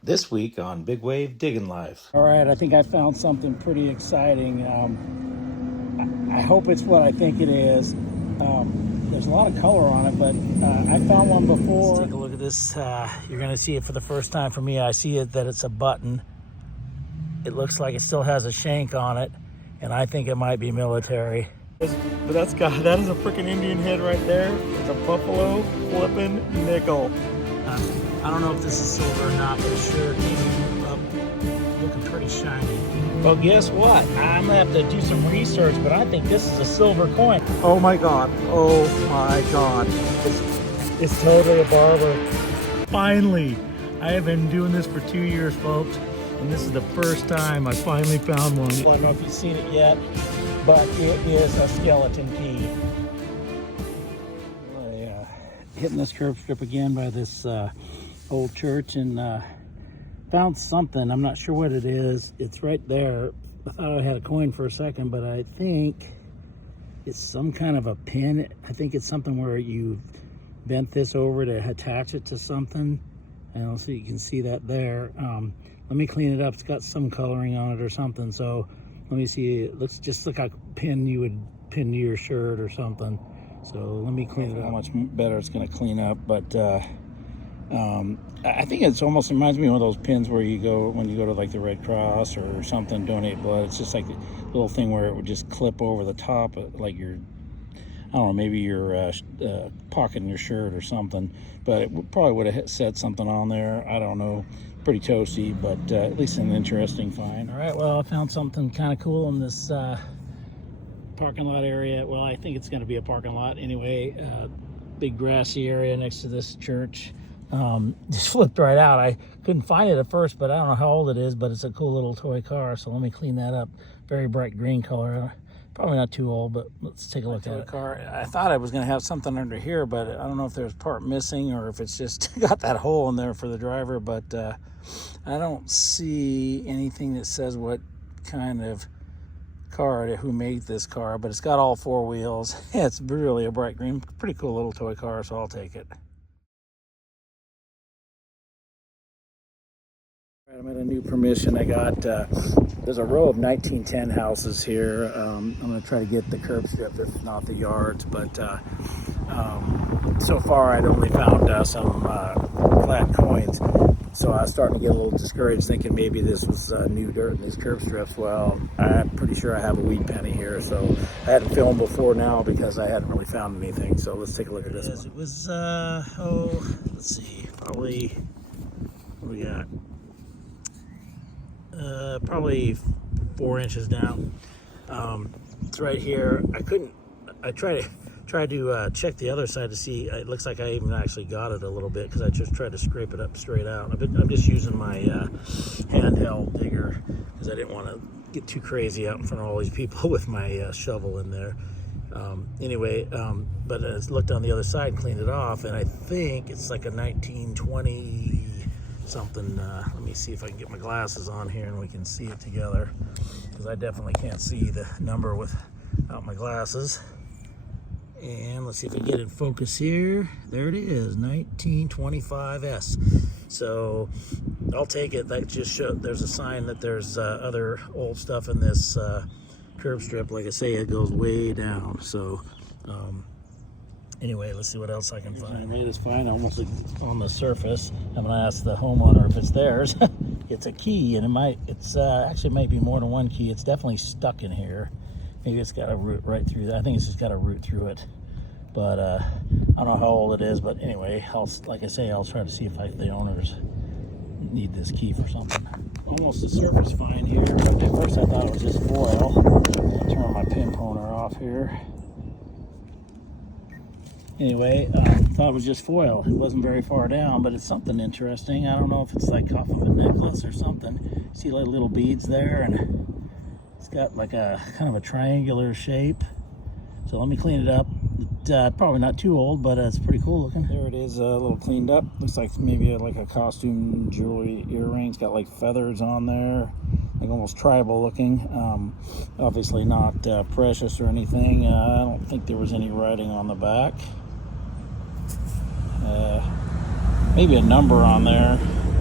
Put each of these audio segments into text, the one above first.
This week on Big Wave Digging Life. All right, I think I found something pretty exciting. I hope it's what I think it is. There's a lot of color on it, but I found one before. Let's take a look at this. You're going to see it for the first time for me. I see it that it's a button. It looks like it still has a shank on it, and I think it might be military. But that is a freaking Indian head right there. It's a buffalo flipping nickel. I don't know if this is silver or not, but it sure came up looking pretty shiny. Well, guess what? I'm gonna have to do some research, but I think this is a silver coin. Oh my god! Oh my god! It's totally a barber. Finally, I have been doing this for 2 years, folks, and this is the first time I finally found one. I don't know if you've seen it yet, but it is a skeleton key. Hitting this curb strip again by this old church, and found something. I'm not sure what it is. It's right there. I thought I had a coin for a second, but I think it's some kind of a pin. I think it's something where you bent this over to attach it to something. And also you can see that there. Let me clean it up. It's got some coloring on it or something. So let me see. It looks just like a pin you would pin to your shirt or something. So let me clean it up. How much better it's going to clean up, but I think it's almost reminds me of one of those pins where you go when you go to like the Red Cross or something, donate blood. It's just like a little thing where it would just clip over the top, like your, I don't know, maybe your pocket in your shirt or something. But it probably would have said something on there. I don't know. Pretty toasty, but at least an interesting find. All right, well, I found something kind of cool in this parking lot area. Well, I think it's going to be a parking lot anyway. Big grassy area next to this church. Just flipped right out. I couldn't find it at first, but I don't know how old it is, but it's a cool little toy car. So let me clean that up. Very bright green color. Probably not too old, but let's take a look at it. Car. I thought I was going to have something under here, but I don't know if there's part missing or if it's just got that hole in there for the driver. But I don't see anything that says what kind of car, who made this car, but it's got all four wheels. Yeah, it's really a bright green, pretty cool little toy car, so I'll take it. I'm at a new permission. I got, there's a row of 1910 houses here. I'm going to try to get the curb strip, if not the yards, but so far I'd only found some flat coins. So I was starting to get a little discouraged, thinking maybe this was new dirt in these curb strips. Well, I'm pretty sure I have a weed penny here, so I hadn't filmed before now because I hadn't really found anything. So let's take a look at this one. It was, let's see, probably, what do we got? Probably 4 inches down. It's right here. I tried to check the other side to see. It looks like I even actually got it a little bit because I just tried to scrape it up straight out. I'm just using my handheld digger because I didn't want to get too crazy out in front of all these people with my shovel in there. But I looked on the other side and cleaned it off, and I think it's like a 1920 something. Let me see if I can get my glasses on here and we can see it together, because I definitely can't see the number without my glasses. And let's see if I get it in focus here. There it is, 1925's. So I'll take it. That just showed there's a sign that there's other old stuff in this curb strip. Like I say, it goes way down. So anyway, let's see what else I can find. My latest find, almost on the surface. I'm gonna ask the homeowner if it's theirs. It's a key, and it's actually might be more than one key. It's definitely stuck in here. Maybe it's got a root right through that. I think it's just got a root through it. But I don't know how old it is. But anyway, like I say, I'll try to see if the owners need this key for something. Almost a surface find here. At first I thought it was just foil. I'll turn my pin pointer off here. Anyway, thought it was just foil. It wasn't very far down, but it's something interesting. I don't know if it's like off of a necklace or something. See like little beads there, and it's got like a kind of a triangular shape. So let me clean it up. It's probably not too old, but it's pretty cool looking. There it is, a little cleaned up. Looks like maybe like a costume jewelry earring. It's got like feathers on there, like almost tribal looking. Obviously not precious or anything. I don't think there was any writing on the back. Maybe a number on there.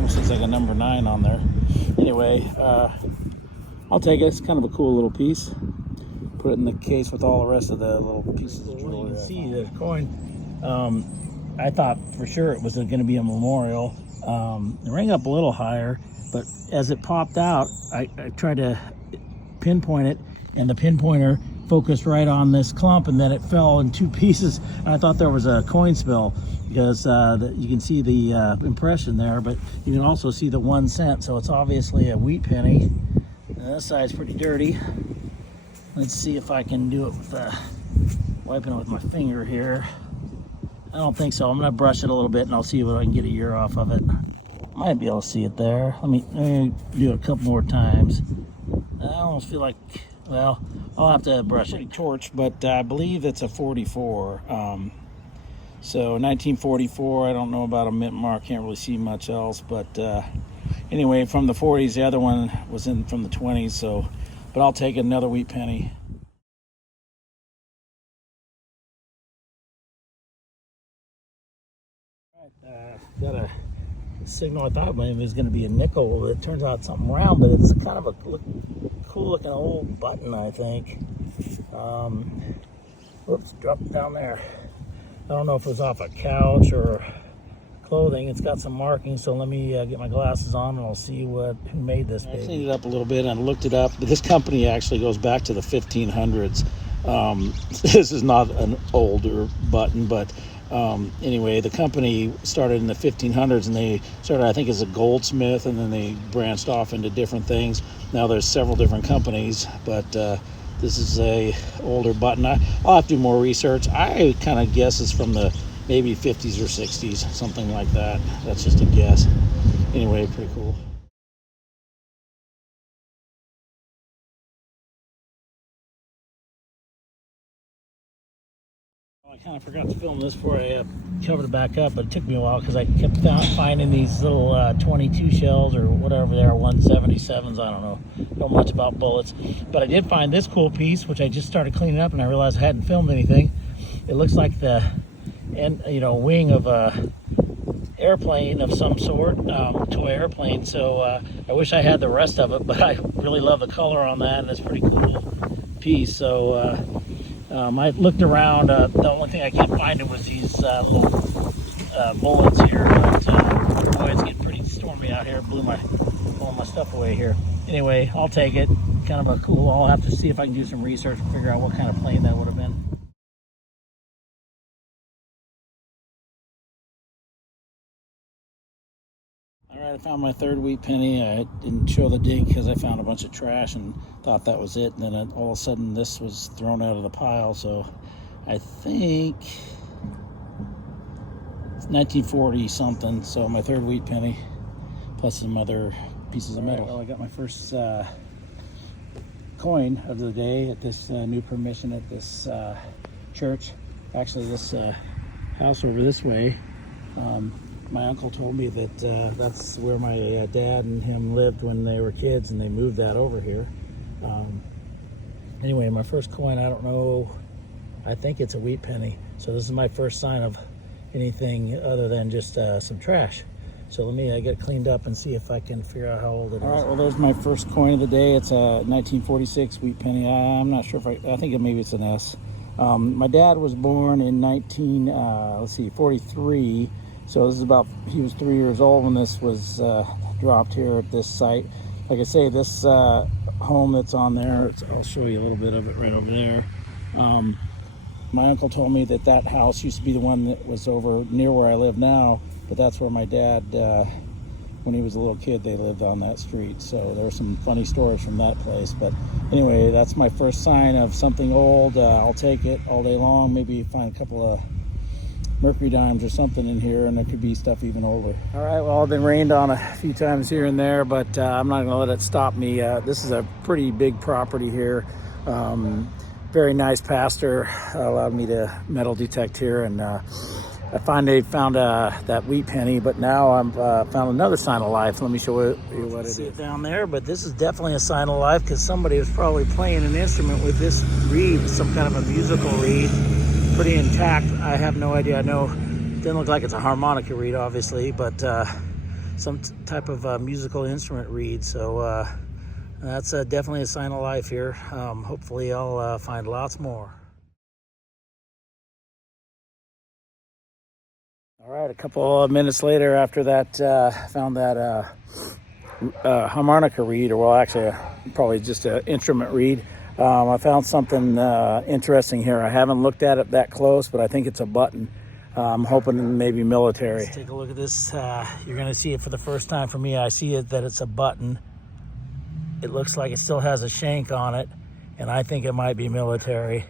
almost looks like a number 9 on there. Anyway, I'll take it. It's kind of a cool little piece. Put it in the case with all the rest of the little pieces of jewelry. You can see the coin. I thought for sure it was going to be a memorial. It rang up a little higher, but as it popped out, I tried to pinpoint it, and the pinpointer focused right on this clump, and then it fell in 2 pieces. And I thought there was a coin spill because you can see the impression there, but you can also see the 1 cent. So it's obviously a wheat penny. And this side's pretty dirty. Let's see if I can do it with wiping it with my finger here. I don't think so. I'm gonna brush it a little bit and I'll see if I can get a year off of it. Might be able to see it there. Let me do it a couple more times. I almost feel like, well, I'll have to brush it torch, but I believe it's a 44. So 1944, I don't know about a mint mark, can't really see much else, but anyway, from the 40s, the other one was in from the 20s, so, but I'll take another wheat penny. Got a signal. I thought maybe it was going to be a nickel, but it turns out it's something round, but it's kind of a cool looking old button, I think. Whoops, dropped down there. I don't know if it was off a couch or clothing. It's got some markings, so let me get my glasses on and I'll see who made this baby. I cleaned it up a little bit and looked it up. This company actually goes back to the 1500s. This is not an older button, but anyway, the company started in the 1500s, and they started, I think, as a goldsmith, and then they branched off into different things. Now there's several different companies, but this is a older button. I'll have to do more research. I kind of guess it's from the maybe 50s or 60s, something like that. That's just a guess. Anyway, pretty cool. I kind of forgot to film this before I covered it back up, but it took me a while because I kept finding these little 22 shells or whatever they are, 177s. I don't know much about bullets, but I did find this cool piece, which I just started cleaning up, and I realized I hadn't filmed anything. It looks like the wing of a airplane of some sort, toy airplane. So I wish I had the rest of it, but I really love the color on that, and it's a pretty cool piece. So I looked around. The only thing I kept finding was these little bullets here. But boy, it's getting pretty stormy out here. Blew all my stuff away here. Anyway, I'll take it. Kind of a cool. I'll have to see if I can do some research and figure out what kind of plane that would have been. All right, I found my 3rd wheat penny. I didn't show the dig because I found a bunch of trash and thought that was it. And then all of a sudden this was thrown out of the pile. So I think it's 1940 something. So my 3rd wheat penny plus some other pieces of metal. Well, I got my first coin of the day at this new permission at this church. Actually, this house over this way. My uncle told me that that's where my dad and him lived when they were kids, and they moved that over here. Anyway, my first coin, I don't know, I think it's a wheat penny. So this is my first sign of anything other than just some trash. So let me get it cleaned up and see if I can figure out how old it is. All right, well, there's my first coin of the day. It's a 1946 wheat penny. I'm not sure if I think maybe it's an S. My dad was born in 43. So this is he was 3 years old when this was dropped here at this site. Like I say, this home that's on there, I'll show you a little bit of it right over there. My uncle told me that house used to be the one that was over near where I live now, but that's where my dad, when he was a little kid, they lived on that street. So there's some funny stories from that place. But anyway, that's my first sign of something old. I'll take it all day long. Maybe find a couple of mercury dimes or something in here, and there could be stuff even older. All right, well, I've been rained on a few times here and there, but I'm not gonna let it stop me. This is a pretty big property here. Very nice pastor allowed me to metal detect here, and I finally found that wheat penny, but now I've found another sign of life. Let me show you what it is. See it down there, but this is definitely a sign of life because somebody was probably playing an instrument with this reed, some kind of a musical reed. Pretty intact. I have no idea. I know it didn't look like it's a harmonica reed, obviously, but some type of musical instrument reed. So that's definitely a sign of life here. Hopefully I'll find lots more. All right, a couple of minutes later after that, found that harmonica reed, or well, actually, probably just an instrument reed. I found something interesting here. I haven't looked at it that close, but I think it's a button. I'm hoping maybe military. Let's take a look at this. You're going to see it for the first time for me. I see it that it's a button. It looks like it still has a shank on it, and I think it might be military.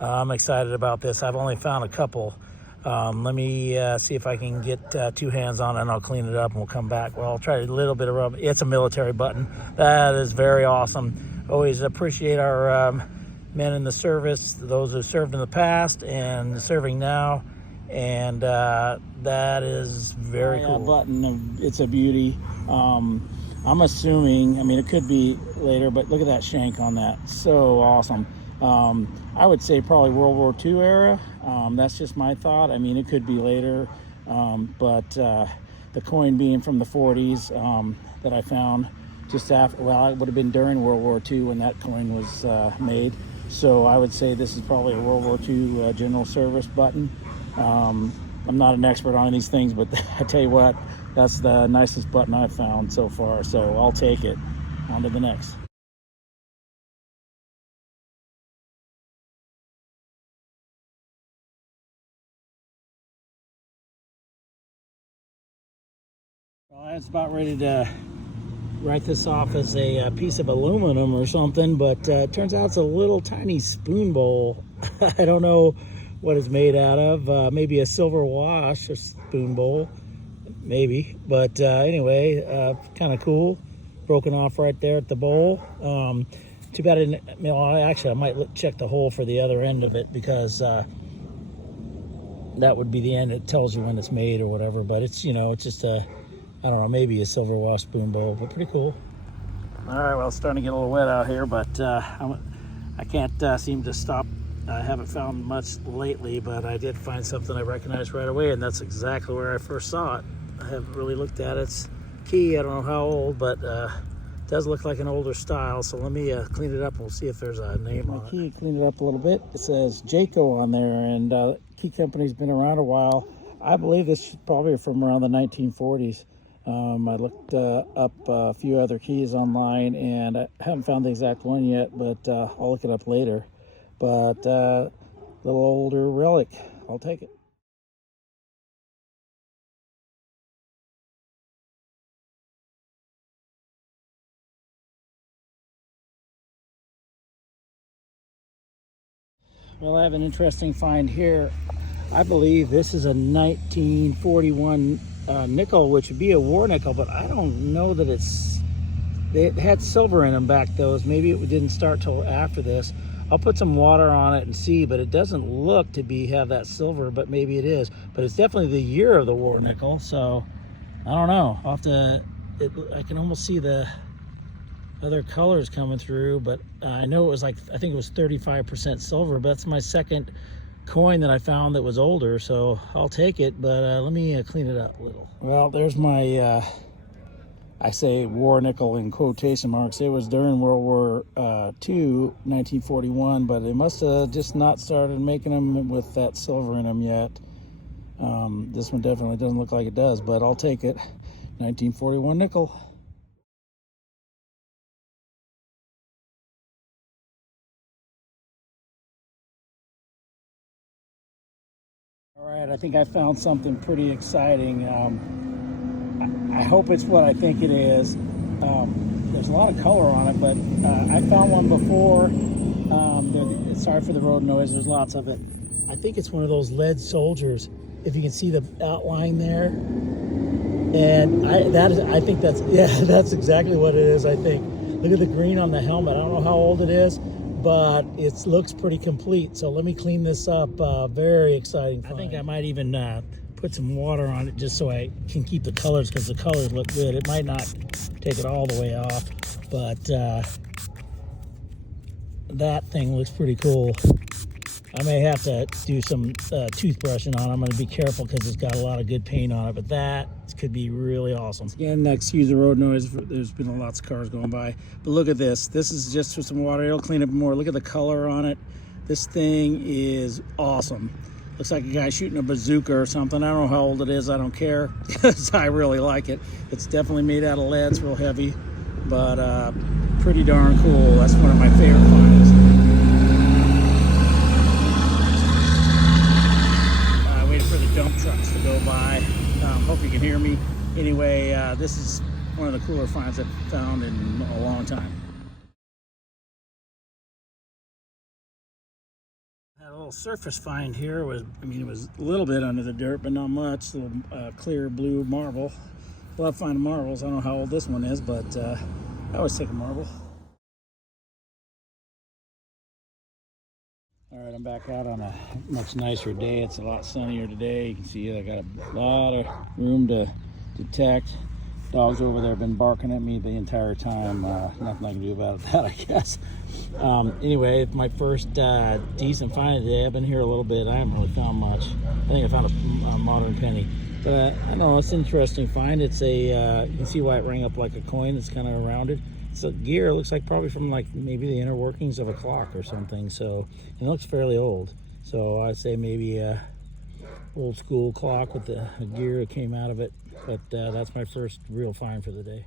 I'm excited about this. I've only found a couple. Let me see if I can get 2 hands on it, and I'll clean it up and we'll come back. Well, I'll try a little bit of rub. It's a military button. That is very awesome. Always appreciate our men in the service, those who served in the past and serving now. And that is very cool. Button, it's a beauty. I'm assuming, I mean, it could be later, but look at that shank on that. So awesome. I would say probably World War II era. That's just my thought. I mean, it could be later, but the coin being from the 40s that I found just after, well, it would have been during World War II when that coin was made. So I would say this is probably a World War II general service button. I'm not an expert on these things, but I tell you what, that's the nicest button I've found so far. So I'll take it. On to the next. Well, I was about ready to write this off as a piece of aluminum or something, but it turns out it's a little tiny spoon bowl. I don't know what it's made out of. Maybe a silver wash, a spoon bowl, maybe. But anyway, kind of cool. Broken off right there at the bowl. Too bad I didn't, you know, actually I might check the hole for the other end of it, because that would be the end. It tells you when it's made or whatever, but it's, you know, it's just a, I don't know, maybe a silver wash spoon bowl, but pretty cool. All right, well, it's starting to get a little wet out here, but I can't seem to stop. I haven't found much lately, but I did find something I recognized right away, and that's exactly where I first saw it. I haven't really looked at it. It's key, I don't know how old, but it does look like an older style, so let me clean it up and we'll see if there's a name on it. Key, clean it up a little bit. It says Jayco on there, and Key Company's been around a while. I believe this is probably from around the 1940s. I looked up a few other keys online, and I haven't found the exact one yet, but I'll look it up later. But a little older relic, I'll take it. Well, I have an interesting find here. I believe this is a 1941 nickel, which would be a war nickel, but I don't know that it had silver in them back those. Maybe it didn't start till after this. I'll put some water on it and see, but it doesn't look to have that silver, but maybe it is. But it's definitely the year of the war nickel, so I don't know. I'll have to, I can almost see the other colors coming through, but I know it was like, I think it was 35% silver, but that's my second coin that I found that was older, so I'll take it, but let me clean it up a little. Well, there's my I say war nickel in quotation marks. It was during World War II, 1941, but they must have just not started making them with that silver in them yet. This one definitely doesn't look like it does, but I'll take it. 1941 nickel. All right, I think I found something pretty exciting. I hope it's what I think it is. There's a lot of color on it, but I found one before. Sorry for the road noise, there's lots of it. I think it's one of those lead soldiers, if you can see the outline there. And I think that's, yeah, that's exactly what it is, I think. Look at the green on the helmet. I don't know how old it is, but it looks pretty complete. So let me clean this up. Very exciting find. I think I might even put some water on it just so I can keep the colors, because the colors look good. It might not take it all the way off, but that thing looks pretty cool. I may have to do some toothbrushing on it. I'm going to be careful because it's got a lot of good paint on it, but that, it's could be really awesome. Again, excuse the road noise. There's been lots of cars going by. But look at this. This is just for some water. It'll clean up more. Look at the color on it. This thing is awesome. Looks like a guy shooting a bazooka or something. I don't know how old it is. I don't care because I really like it. It's definitely made out of lead. It's real heavy, but pretty darn cool. That's one of my favorite finds. Waiting for the dump trucks to go by. Hope you can hear me. Anyway, this is one of the cooler finds I've found in a long time. A little surface find here was, I mean, it was a little bit under the dirt, but not much. A little clear blue marble. Love finding marbles. I don't know how old this one is, but I always take a marble. All right, I'm back out on a much nicer day. It's a lot sunnier today. You can see I got a lot of room to detect. Dogs over there have been barking at me the entire time. Nothing I can do about that, I guess. Anyway, it's my first decent find of the day. I've been here a little bit. I haven't really found much. I think I found a modern penny. But I don't know, it's an interesting find. It's a, you can see why it rang up like a coin. It's kind of rounded. It's a gear. It looks like probably from like maybe the inner workings of a clock or something. So it looks fairly old. So I'd say maybe a old school clock with the gear that came out of it. But that's my first real find for the day.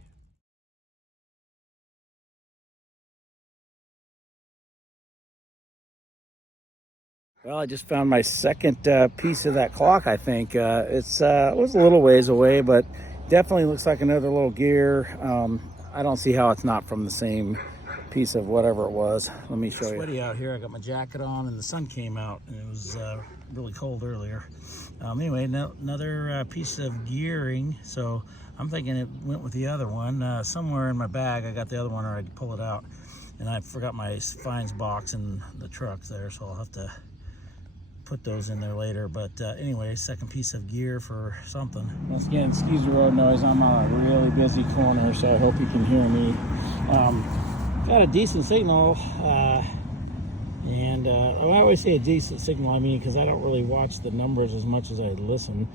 Well, I just found my second piece of that clock, I think. It was a little ways away, but definitely looks like another little gear. I don't see how it's not from the same piece of whatever it was. Let me show you. It's sweaty out here. I got my jacket on and the sun came out and it was really cold earlier. Anyway, another piece of gearing. So I'm thinking it went with the other one. Somewhere in my bag, I got the other one or I could pull it out. And I forgot my finds box in the truck there, so I'll have to put those in there later. But anyway, second piece of gear for something. Once again, excuse the road noise. I'm on a really busy corner, so I hope you can hear me. Got a decent signal, and I always say a decent signal, I mean, because I don't really watch the numbers as much as I listen.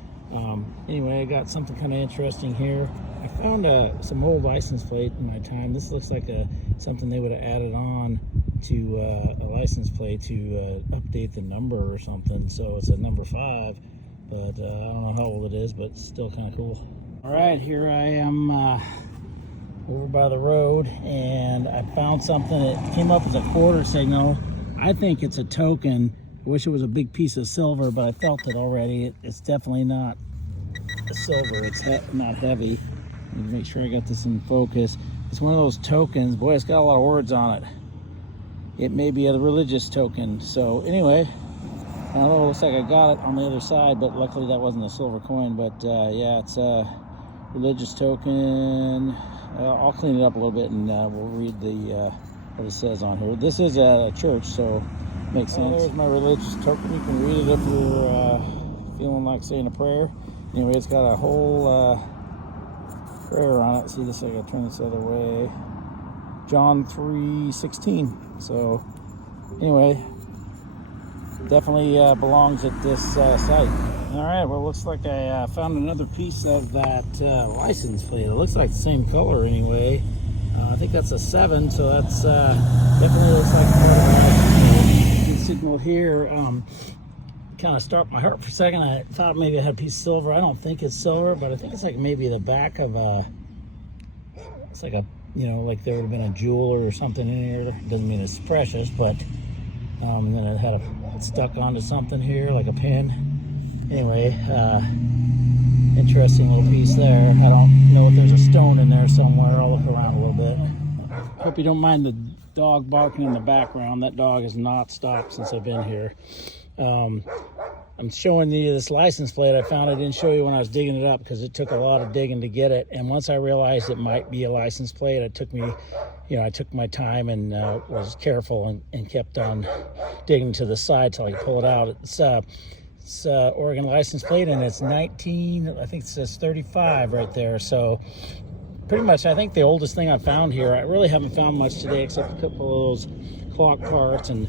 Anyway, I got something kind of interesting here. I found some old license plate in my time. This looks like something they would have added on to a license plate to update the number or something. So it's a number 5, but I don't know how old it is, but it's still kind of cool. All right, here I am over by the road, and I found something that came up as a quarter signal. I think it's a token. I wish it was a big piece of silver, but I felt it already. It's definitely not a silver. It's not heavy. Let me make sure I got this in focus. It's one of those tokens. Boy, it's got a lot of words on it. It may be a religious token. So anyway, I don't know, it looks like I got it on the other side, but luckily that wasn't a silver coin. But yeah, it's a religious token. I'll clean it up a little bit and we'll read what it says on here. This is a church, so it makes sense. There's my religious token. You can read it if you're feeling like saying a prayer. Anyway, it's got a whole prayer on it. See this? I gotta turn this other way. John 3:16. So anyway, definitely belongs at this site. All right, well, looks like I found another piece of that license plate. It looks like the same color anyway. I think that's a 7, so that's definitely looks like part of that signal here. Kind of stopped my heart for a second. I thought maybe I had a piece of silver. I don't think it's silver, but I think it's like maybe the back of it's like a, you know, like there would have been a jewel or something in here. Doesn't mean it's precious, but and then it had it stuck onto something here, like a pin. Anyway, interesting little piece there. I don't know if there's a stone in there somewhere. I'll look around a little bit. Hope you don't mind the dog barking in the background. That dog has not stopped since I've been here. I'm showing you this license plate I found. I didn't show you when I was digging it up because it took a lot of digging to get it. And once I realized it might be a license plate, it took me, you know, I took my time and was careful and kept on digging to the side till I could pull it out. It's Oregon license plate, and it's 19, I think it says 35 right there. So pretty much, I think the oldest thing I found here. I really haven't found much today except a couple of those clock parts and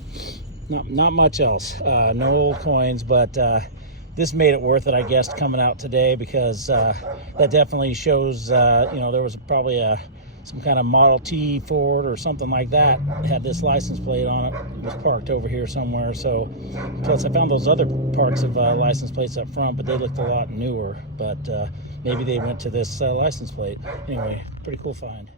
not much else. No old coins, but this made it worth it, I guess, coming out today, because that definitely shows, you know, there was probably some kind of Model T Ford or something like that had this license plate on it. It was parked over here somewhere. So, plus I found those other parts of license plates up front, but they looked a lot newer. But maybe they went to this license plate. Anyway, pretty cool find.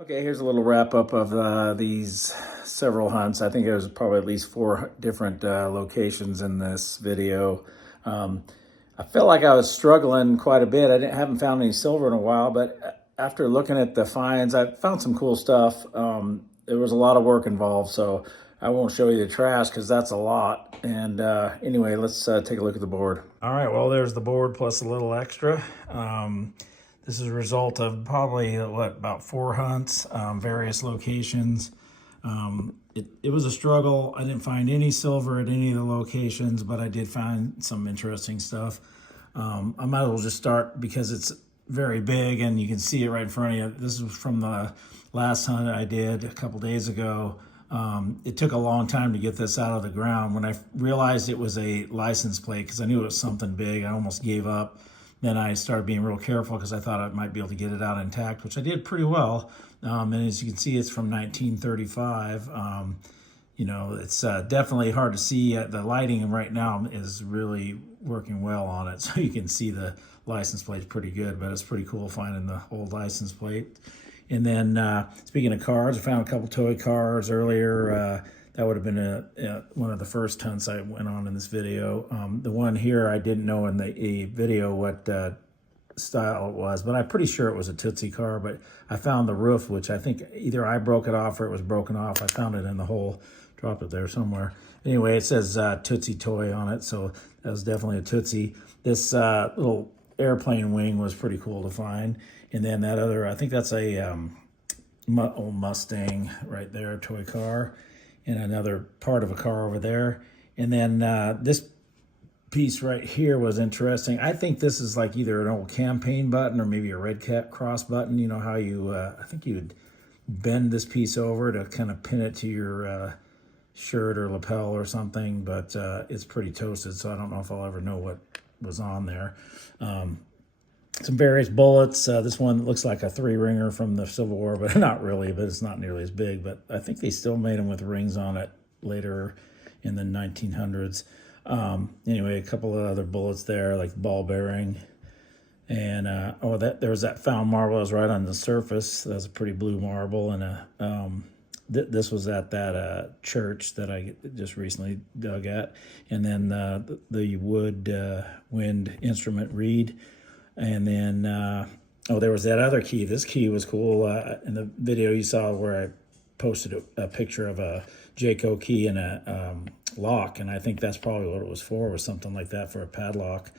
Okay, here's a little wrap up of these several hunts. I think there was probably at least 4 different locations in this video. I felt like I was struggling quite a bit. Haven't found any silver in a while, but after looking at the finds, I found some cool stuff. There was a lot of work involved, so I won't show you the trash because that's a lot. And anyway, let's take a look at the board. All right, well, there's the board plus a little extra. This is a result of probably, about 4 hunts, various locations. It was a struggle. I didn't find any silver at any of the locations, but I did find some interesting stuff. I might as well just start because it's very big and you can see it right in front of you. This is from the last hunt I did a couple days ago. It took a long time to get this out of the ground. When I realized it was a license plate, because I knew it was something big, I almost gave up. Then I started being real careful because I thought I might be able to get it out intact, which I did pretty well. And as you can see, it's from 1935. You know, it's definitely hard to see. The lighting right now is really working well on it, so you can see the license plate pretty good, but it's pretty cool finding the old license plate. And then speaking of cars, I found a couple toy cars earlier. That would have been one of the first hunts I went on in this video. The one here, I didn't know in the video what style it was, but I'm pretty sure it was a Tootsie car. But I found the roof, which I think either I broke it off or it was broken off. I found it in the hole, dropped it there somewhere. Anyway, it says Tootsie Toy on it, so that was definitely a Tootsie. This little airplane wing was pretty cool to find. And then that other, I think that's a old Mustang right there, toy car. And another part of a car over there. And then this piece right here was interesting. I think this is like either an old campaign button or maybe a red cross button. You know how you, I think you would bend this piece over to kind of pin it to your shirt or lapel or something, but it's pretty toasted, so I don't know if I'll ever know what was on there. Some various bullets. This one looks like a 3-ringer from the Civil War, but not really, but it's not nearly as big. But I think they still made them with rings on it later in the 1900s. Anyway, a couple of other bullets there, like ball bearing. And, there was that found marble that was right on the surface. That was a pretty blue marble. And this was at that church that I just recently dug at. And then the wood wind instrument reed. And then, there was that other key. This key was cool. In the video you saw where I posted a picture of a Jayco key and a lock, and I think that's probably what it was for, was something like that for a padlock.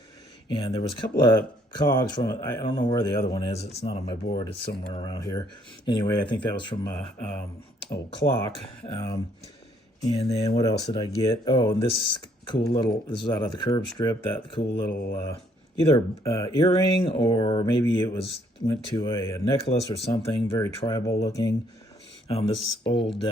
And there was a couple of cogs from, I don't know where the other one is. It's not on my board. It's somewhere around here. Anyway, I think that was from a old clock. And then what else did I get? Oh, and this cool little, this was out of the curb strip, that cool little either earring or maybe it went to a necklace or something, very tribal looking. This old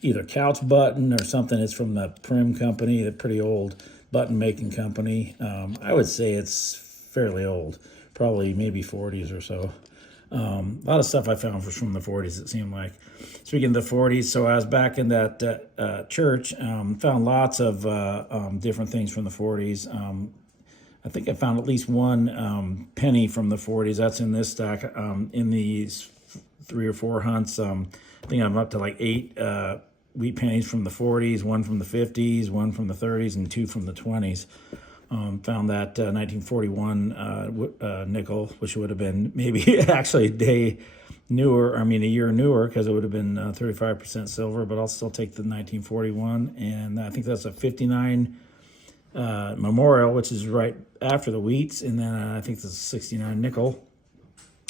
either couch button or something. It's from the Prim company, the pretty old button making company. I would say it's fairly old, probably maybe 40s or so. A lot of stuff I found was from the 40s, it seemed like. Speaking of the 40s, so I was back in that church, found lots of different things from the 40s. I think I found at least one penny from the 40s. That's in this stack. In these 3 or 4 hunts, I think I'm up to like 8 wheat pennies from the 40s, 1 from the 50s, 1 from the 30s, and 2 from the 20s. Found that 1941 nickel, which would have been maybe actually a year newer, because it would have been 35% silver, but I'll still take the 1941. And I think that's a 59 memorial, which is right after the wheats, and then I think this is 69 nickel.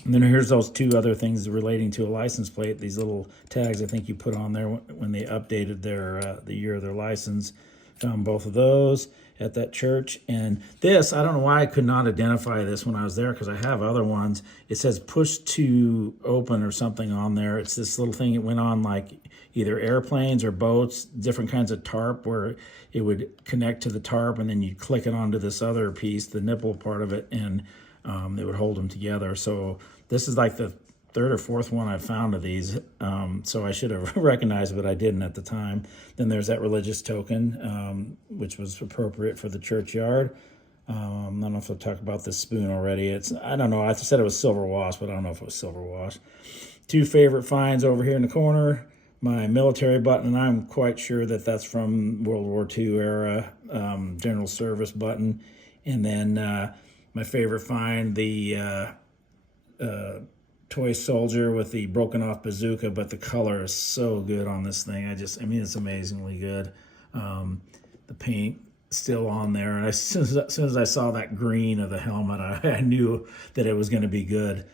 And then here's those 2 other things relating to a license plate, these little tags I think you put on there when they updated their the year of their license. Found both of those at that church. And this, I don't know why I could not identify this when I was there, because I have other ones. It says push to open or something on there. It's this little thing. It went on like either airplanes or boats, different kinds of tarp, where it would connect to the tarp, and then you'd click it onto this other piece, the nipple part of it, and it would hold them together. So this is like the third or fourth one I've found of these. So I should have recognized it, but I didn't at the time. Then there's that religious token, which was appropriate for the churchyard. I don't know if I'll talk about this spoon already. I don't know. I said it was silver wash, but I don't know if it was silver wash. Two favorite finds over here in the corner. My military button, and I'm quite sure that that's from World War II era, general service button. And then my favorite find, the toy soldier with the broken off bazooka, but the color is so good on this thing. I mean, it's amazingly good. The paint still on there. And as soon as I saw that green of the helmet, I knew that it was going to be good.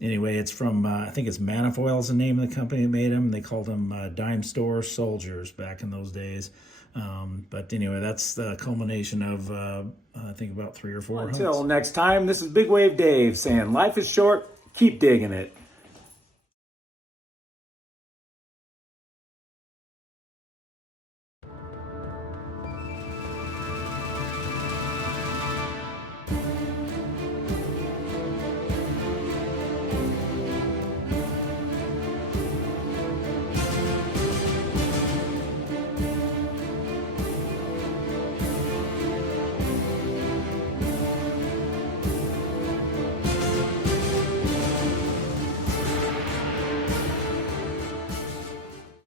Anyway, it's from, I think it's Manifoil is the name of the company that made them. They called them dime store soldiers back in those days. But anyway, that's the culmination of, I think about 3 or 4 hunts. Until next time, this is Big Wave Dave saying life is short, keep digging it.